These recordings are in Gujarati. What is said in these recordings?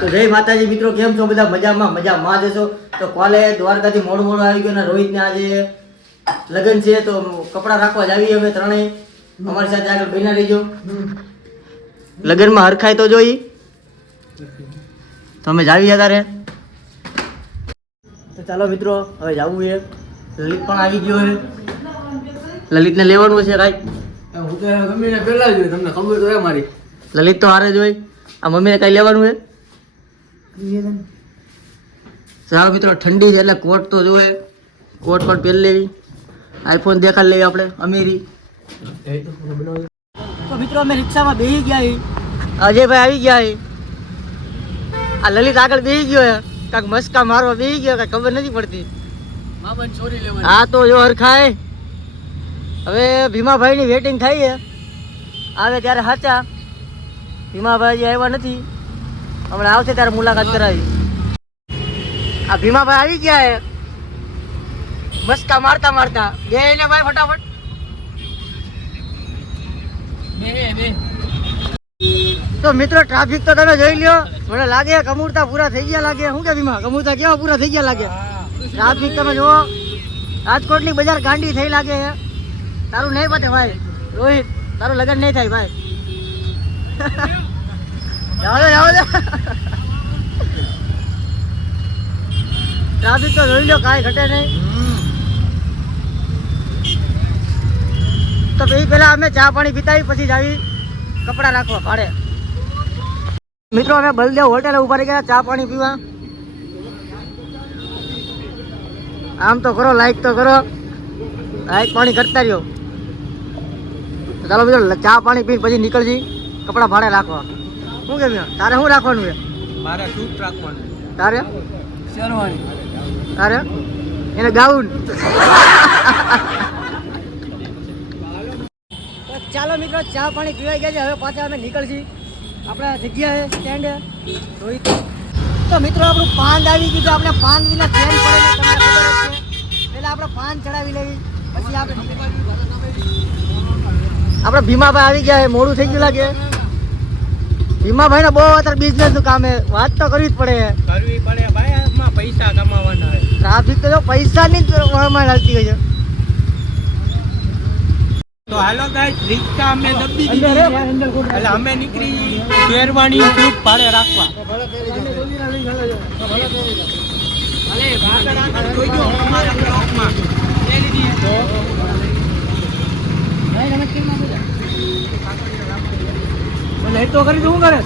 તો જય માતાજી મિત્રો, કેમ છો બધા? મજામાં જશો. તો કોલે દ્વારકાથી મોડું આવી ગયું ને રોહિત ને આજે લગ્ન છે તો કપડા રાખવા જ આવી. અમે ત્રણેય અમારી સાથે આગળ બન્યા રહીજો. લગ્નમાં હરખાય તો જોઈ તો અમે જાવી તારે. તો ચાલો મિત્રો, હવે જવું છે. લલિત પણ આવી ગયો છે. લલિતને લેવાનું છે કાંઈ. હું તો મમ્મીને પહેલા જ તમને ખબર તો હે મારી. લલિત તો હારે જ હોય. આ મમ્મીને કઈ લેવાનું છે. ચાલો મિત્રો, ઠંડી છે એટલે કોટ તો જોવે. કોટ પણ પહેરી લેવી. આઈફોન દેખાડ લેવી આપણે અમીરી. તો મિત્રો અમે રિક્ષામાં બેસી ગયા. અજયભાઈ આવી ગયા. આ લલિત આગળ બેસી ગયો હે. કાંક મસ્કા મારવા બેસી ગયો, કાંઈ ખબર નથી પડતી. મામાને ચોરી લેવાની. હા તો જો હરખાય. હવે ભીમાભાઈ ની વેટિંગ થાય છે. આવે ત્યારે સાચા. ભીમાભાઈ હજી આવ્યા નથી. હમણાં આવશે ત્યારે મુલાકાત કરાવી. આ ભીમાભાઈ આવી ગયા હે. મસ્કા મારતા મારતા બે ને ભાઈ ફટાફટ. તો મિત્રો ટ્રાફિક તો તમે જોઈ લ્યો. મને લાગે કમુરતા પૂરા થઈ ગયા લાગે. શું કે ભીમા, કમુરતા કેવા પૂરા થઈ ગયા લાગે? ટ્રાફિક તમે જુઓ. રાજકોટની બજાર ગાંડી થઈ લાગે છે. તારું નહીં પતે ભાઈ. રોહિત, તારું લગ્ન નહીં થાય ભાઈ. જાઓ દે. ટ્રાફિક તો જોઈ લો, કાંઈ ઘટે નહીં. તો પેલા અમે ચા પાણી પીતા પછી જ આવી કપડા રાખવા ભાડે. મિત્રો અમે બલદેવ હોટેલે ઉભા રહી ગયા ચા પાણી પીવા. આમ તો કરો, લાઈક તો કરો. લાઈક પાણી કરતા રહ્યો. ચાલો મિત્રો, ચા પાણી પીને પછી નીકળજી કપડા ભાડે રાખવા. શું કેમ તારે શું રાખવાનું છે? મારે સૂટ રાખવાનું. તારે શેરવાની. તારે એને ગાઉન. ચાલો મિત્રો, ચા પાણી પીવાઈ ગયા છે. હવે પાછા અમે નીકળશી આપણા જગ્યાએ સ્ટેન્ડે. તો મિત્રો આપણું પાન આવી ગયું છે. આપણે પાન વિના ટ્રેન પડે ને તમને ખબર જ છે. પહેલાં આપણે પાન ચડાવી લેવી પછી આપણે ભીમાભાઈ આવી ગયા. મોડું થઈ ગયું લાગે. ભીમાભાઈ ને બહુ અત્યારે બિઝનેસ નું કામ હે. વાત તો કરવી જ પડે ભાઈ. આમાં પૈસા કમાવાના. ટ્રાફિક તો જો પૈસાની જ વણમાં ચાલતી હોય છે. તો હાલો ગાઈસ, રિક્ષા અમે દબી દીધી એટલે અમે નીકળી શેરવાની સૂટ ભાડે રાખવા. જોઈજો અમારા બ્લોગમાં. લાઈટ તો કરી દઉં કરે.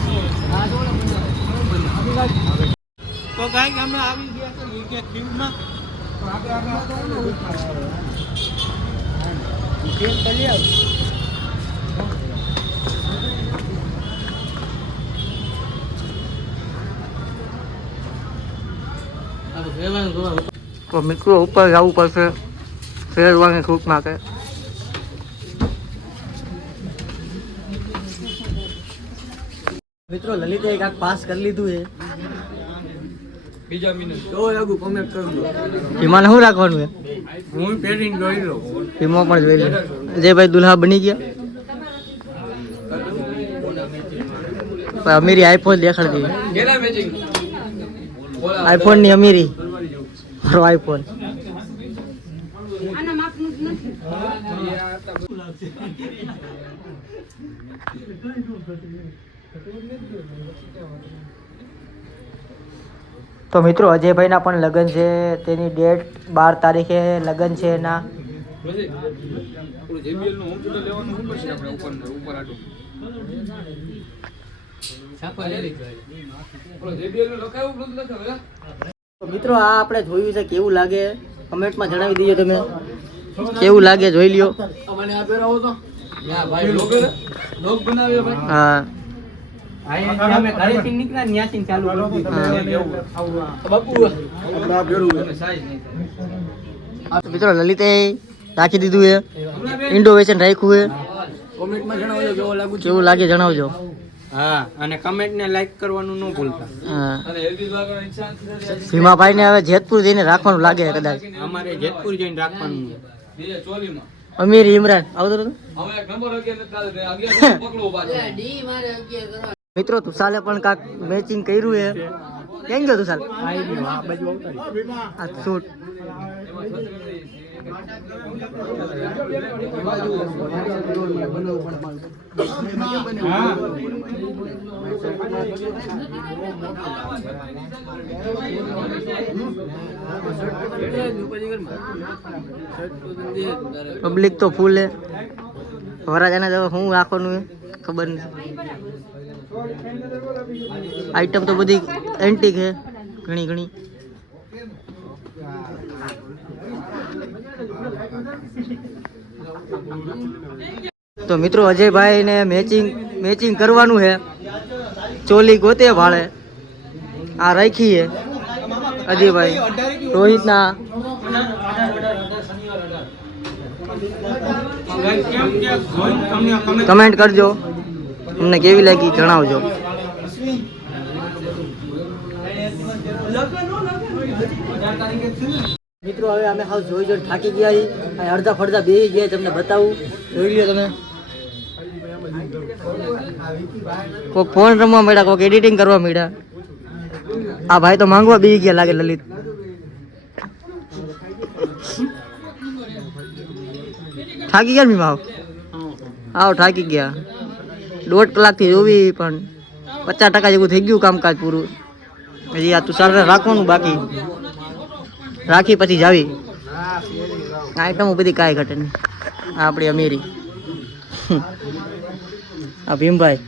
તો ગાઈસ અમે આવી ગયા છે ક્યુબમાં. તો મિત્રો ઉપર જવું પડશે શેરવાની સૂટ માટે. મિત્રો લલિતે કાંઈક પાસ કરી લીધું છે. બીજા મિનિટ તો આગું કોમેન્ટ કરજો. એમાં શું રાખવાનું છે? હું પહેરીને જોઈ લઉં. એમાં પણ જોઈ લે. અજયભાઈ દુલ્હા બની ગયા. અમીરી આઈફોન દેખાડતી. આઈફોન ની અમીરી. મારો આઈફોન. તો મિત્રો અજયભાઈના પણ લગ્ન છે. તેની ડેટ 12 તારીખે લગ્ન છે એના. મિત્રો આ આપણે જોયું છે, કેવું લાગે કમેન્ટમાં જણાવી દીજો તમે. કેવું લાગે જોઈ લ્યો. હા મિત્રો લલિતે રાખી દીધું છે. ઇન્ડોવેશન રાખ્યું છે. કોમેન્ટમાં જણાવજો કેવું લાગે જણાવજો. હા, અને કમેન્ટ ને લાઈક કરવાનું ન ભૂલતા. હા, ભીમાભાઈ ને હવે જેતપુર જઈને રાખવાનું લાગે કદાચ. અમારે જેતપુર જઈને રાખવાનું. અમીર ઇમરાન આવતો હતો. મિત્રો તુષાલે પણ કાંક મેચિંગ કર્યું છે. કેમ ગયો તુષાલ? આ શૂટ પબ્લિક તો ફૂલ હે. વરાજાને તો હું રાખવાનું ખબર નથી. આઈટમ તો બધી એન્ટિક છે ઘણી ઘણી. તો મિત્રો અજયભાઈ ને મેચિંગ કરવાનું છે. ચોલી ગોતે ભાડે આ રાખી છે અજયભાઈ. રોહિતના કમેન્ટ કરજો, તમને કેવી લાગી જણાવજો. મિત્રો હવે અમે હાવ જોઈ થાકી ગયા છીએ. અડધા ફડધા બેસી ગયા, તમને બતાવું. જોઈ લ્યો તમે. કોઈક ફોન રમવા મળ્યા, કોઈક એડિટિંગ કરવા મળ્યા. આ ભાઈ તો માંગવા બેસી ગયા લાગે. લલિત થાકી ગયા ને ભાવ? આવ થાકી ગયા. 1.5 કલાકથી જોવી પણ 50% જેવું થઈ ગયું કામકાજ પૂરું. હજી આ તુષાર રાખવાનું બાકી. રાખી પછી જાવી. આઈટમો બધી કાંઈ ઘટે નહીં. આ આપણી અમીરી. આ ભીમભાઈ.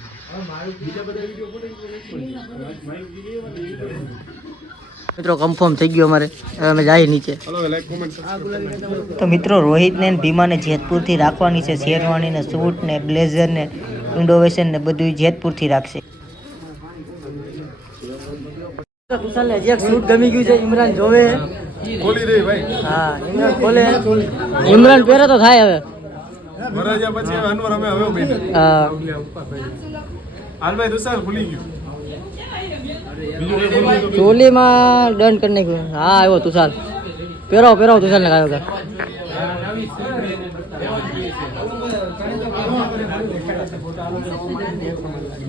મિત્રો કન્ફર્મ થઈ ગયું અમારે. હવે અમે જાય નીચે. તો મિત્રો રોહિતને ને ભીમાને જેતપુરથી રાખવાની છે. શેરવાણી ને સૂટ ને બ્લેઝર ને ઇન્ડોવેશન ને બધું જેતપુરથી રાખશે. તુષારને હજી એક સૂટ ગમી ગયું છે. ઇમરાન જોવે. ખોલી દે ભાઈ. હા ઇમરાન ખોલે. ઇમરાન પહેરે તો થાય હવે. વરાજા પછી અનવર અમે હવે બેઠા. હા હાલ ભાઈ તુષાર ખુલી ગયું. બીજું કઈ બોલવું તો ચોલીમાં ડન કરી નાખ્યું. હા આવ્યો તુષાર. પહેરાવો તુષારને કાંઈ વગર.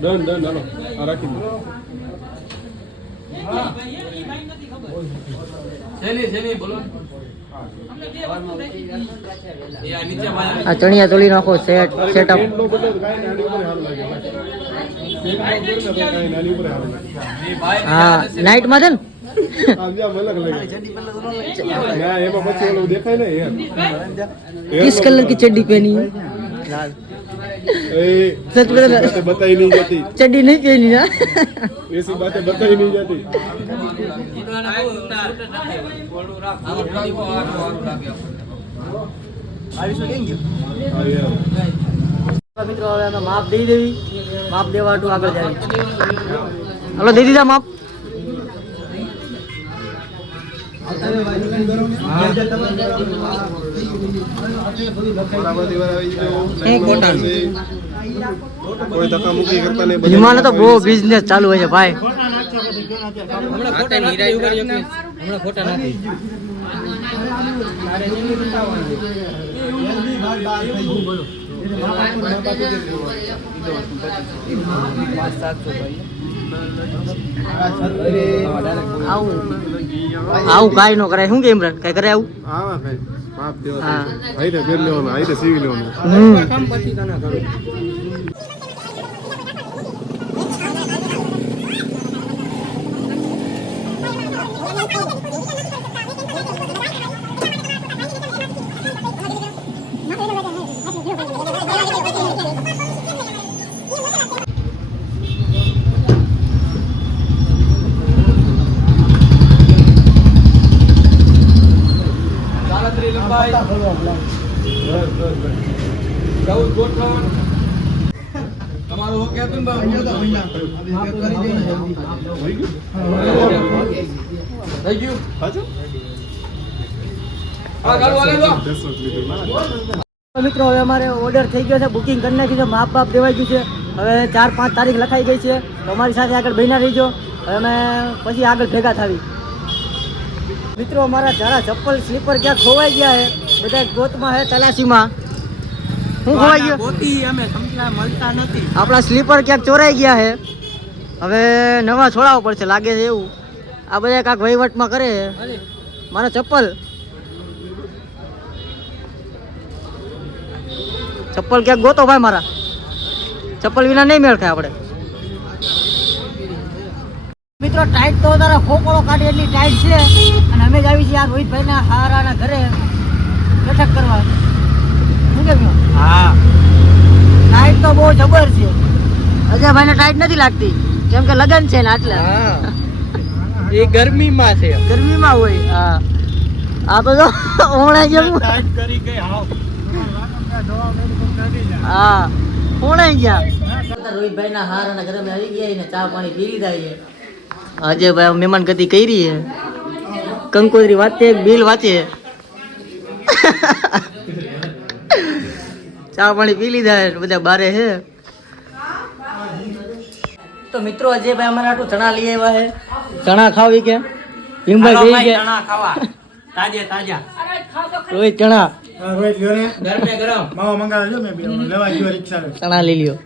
ડન હાલો આ રાખી દો. આ ચણિયા ચોલી નાખો સેટઅપ. હા નાઇટમાં છે ને. किस कलर की चड्डी पहनी है? लाल. सच बता. बताई नहीं जाती. चड्डी नहीं पहनी ना. ऐसी बातें बताई नहीं जाती. મિત્રો હવે અમે માપ દઈ દેવી. માપ દેવા હાટુ આગળ જાય. હલો દઈ દીધા માપ. કોઈ ધક્કા મુક્કી કરતા નહીં. ભીમાને તો બહુ બિઝનેસ ચાલુ હોય છે ભાઈ. આવું કાંઈ ન કરાય. શું કે ઇમરાન કઈ કરે આવું? હા ભાઈ માપ દેવા આઈને ફેર લેવાનું, આઈને સીવી લેવાનું. તમારું હો ક્યાં તું મિત્રો હવે અમારે ઓર્ડર થઈ ગયો છે. બુકિંગ કરી નાખ્યું છે. માપ બાપ દેવાઈ ગયું છે. હવે 4-5 તારીખ લખાઈ ગઈ છે. તો અમારી સાથે આગળ બન્યા રહીજો. હવે અમે પછી આગળ ભેગા થાવી. મિત્રો અમારા જરા ચપ્પલ સ્લીપર ક્યાં ખોવાઈ ગયા છે. બધા ગોતમાં છે તલાશીમાં. શું ખોવાઈ ગયો? ગોતી અમે સમજ્યા મળતા નથી. આપણા સ્લીપર ક્યાંક ચોરાઈ ગયા છે. હવે નવા છોડાવવા પડશે લાગે છે એવું. આ બધા કાંક વહીવટમાં કરે છે. મારા ચપ્પલ ક્યાંક ગોતો ભાઈ, મારા ચપ્પલ વિના નહીં મેળ થાય આપણે. મિત્રો ટાઈટ તો તારા ખોપડો કાઢી એટલી ટાઈટ છે, અને અમે જ આવી છીએ આ રોહિતભાઈના હારાના ઘરે બેઠક કરવા. શું કેવું? હા ટાઈટ તો બહુ જબર છે. અજયભાઈને ટાઈટ નથી લાગતી કેમ કે લગન છે ને આટલા. હા એ ગરમીમાં છે. ગરમીમાં હોય. હા આ તો જો ઓણા જેવું. ટાઈટ કરી ગઈ હાવ. હા ઓણાઈ ગયા. રોહિતભાઈના હારાના ઘરે અમે આવી ગયા ને ચા પાણી પી લીધા છે. અજયભાઈ મહેમાન ગતિ કરી છે. કંકોત્રી વાંચે, બિલ વાંચે. ચા પાણી પી લીધા છે, બધા બારે છે. તો મિત્રો અજયભાઈ અમારા આટલું ચણા લઈ આવ્યા છે. ચણા ખાવી કે ભીમભાઈ હાલો કે ભાઈ, ચણા ખાવા તાજે તાજા. રોહિત ચણા ગરમે ગરમ. ચણા લઈ લ્યો.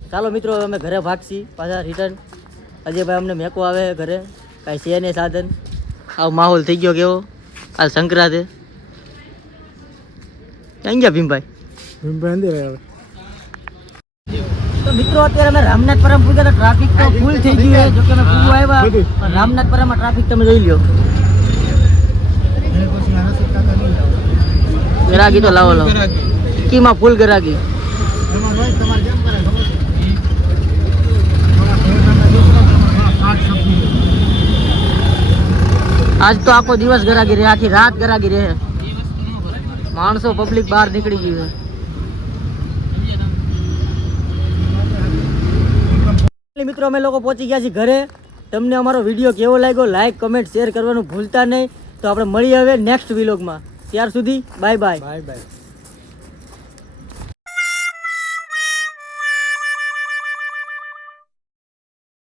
ચાલો મિત્રો હવે અમે ઘરે ભાગશી પાછા રિટર્ન. અજયભાઈ અમને મેકો આવે ઘરે, કાંઈ છે નહીં સાધન. આવો માહોલ થઈ ગયો કેવો આ સંક્રાંતે. ક્યાં ગયા ભીમભાઈ? તો મિત્રો અત્યારે અમે રામનાથપુરમ પૂગ્યા તો ટ્રાફિક તો ફૂલ થઈ ગયું છે. જો કે અમે પૂગવા આવ્યા પણ રામનાથપુરમમાં ટ્રાફિક તમે જોઈ લ્યો. ગરાગી તો લાવો કીમાં ફૂલ ગરાગી. આજ તો આખો દિવસ ગરાગી રહે, આખી રાત ગરાગી રહે. માણસો પબ્લિક બહાર નીકળી ગયું છે. મિત્રો અમે લોકો પહોંચી ગયા છીએ ઘરે. તમને અમારો વિડીયો કેવો લાગ્યો લાઈક કમેન્ટ શેર કરવાનું ભૂલતા નહીં. તો આપણે મળીએ હવે નેક્સ્ટ વિલોગમાં. ત્યાર સુધી બાય બાય. Bye bye.